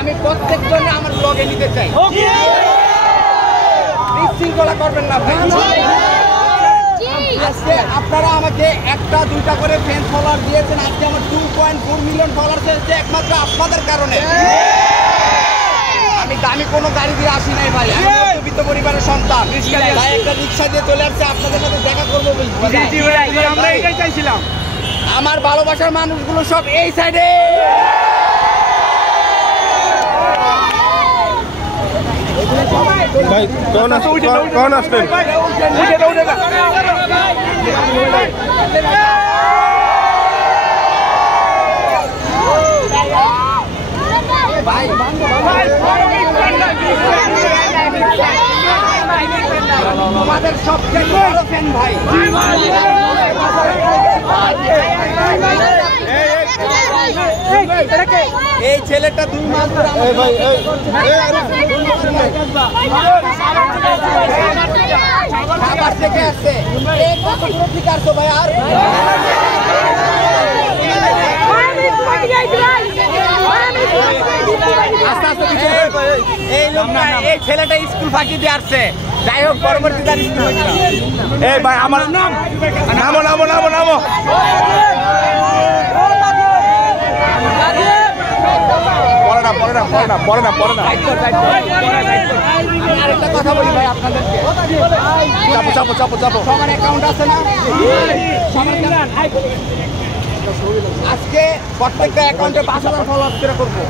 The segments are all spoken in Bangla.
আমি প্রত্যেকজন আমার ব্লগে নিতে চাই, বিশৃঙ্খলা করবেন না ভাই। আজকে আপনারা আমাকে একটা দুইটা করে ফ্যান ফলোয়ার দিয়েছেন, আজকে আমার 2.4 মিলিয়ন ফলোয়ার হয়েছে একমাত্র আপনাদের কারণে। আমি দামি কোনো গাড়ি দিয়ে আসি নাই ভাই, আমি মধ্যবিত্ত পরিবারের সন্তান, তাই একটা রিক্সা দিয়ে চলে আসছে আপনাদের সাথে দেখা করবো বলে। আমরা এটাই চাইছিলাম। আমার ভালোবাসার মানুষগুলো সব এই সাইডে। ভাই কখন আসবেন? আমাদের সবচেয়ে বড় ফ্যান ভাই। এই ছেলেটা 2 মাস ধরে খাবার থেকে আসছে। কত দূর থেকে আসছো ভাই? আর এই ছেলেটা স্কুল ফাঁকি দিয়ে আসছে। যাই হোক, পরবর্তী তার স্কুল এই ভাই আমার নাম নামো নামো নামো নামো। আরেকটা কথা বলি ভাই আপনাদেরকে, চাপো চাপো চাপো। সবার অ্যাকাউন্ট আছে না? আজকে প্রত্যেকটা অ্যাকাউন্টে 5,000 ফলোয়ার করে করবো।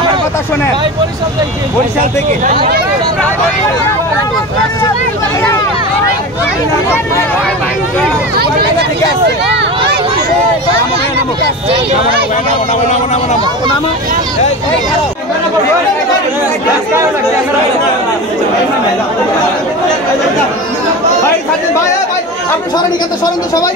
আমার কথা শোনেন, বরিশাল থেকে আপনি সরেন, এখান থেকে সরেন তো সবাই।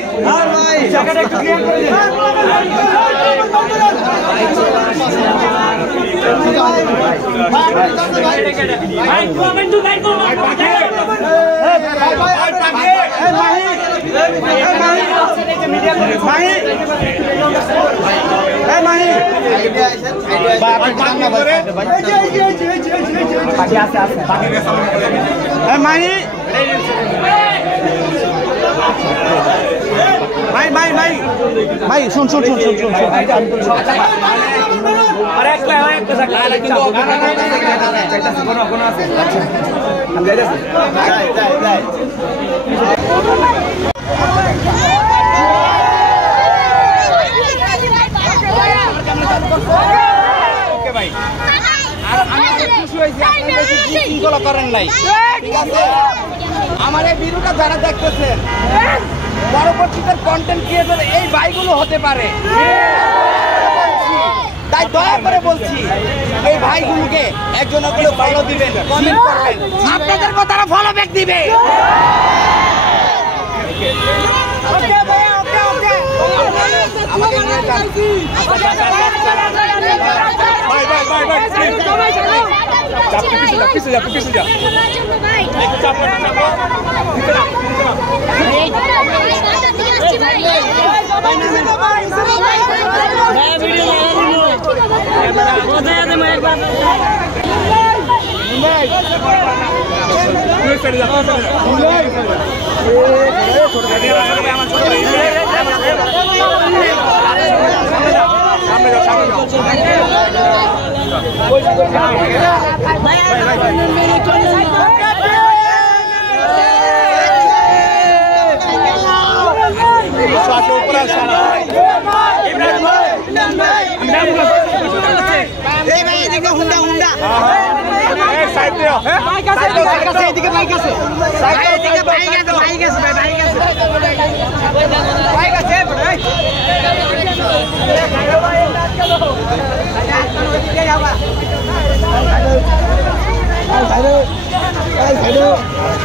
ভাই শুন শুন শুন শুন শুন করেন নাই, ঠিক আছে? আমার এই ভিডিওটা যারা দেখতেছেন, পরবর্তীতে কন্টেন্ট ক্রিয়েটর এই ভাইগুলো হতে পারে, তাই দয়া করে বলছি এই ভাইগুলোকে একজন করে ফলো দিবেন, কমেন্ট করবেন, আপনাদের কথা ফলো ব্যাক দিবে।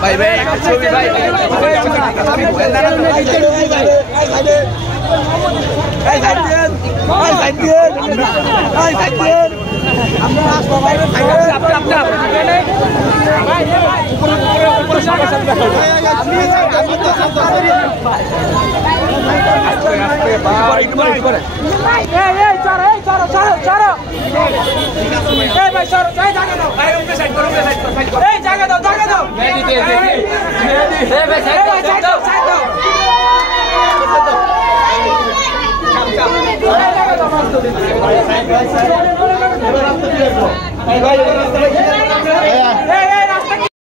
ভাই ভাই একটা ছবি ভাই ভাই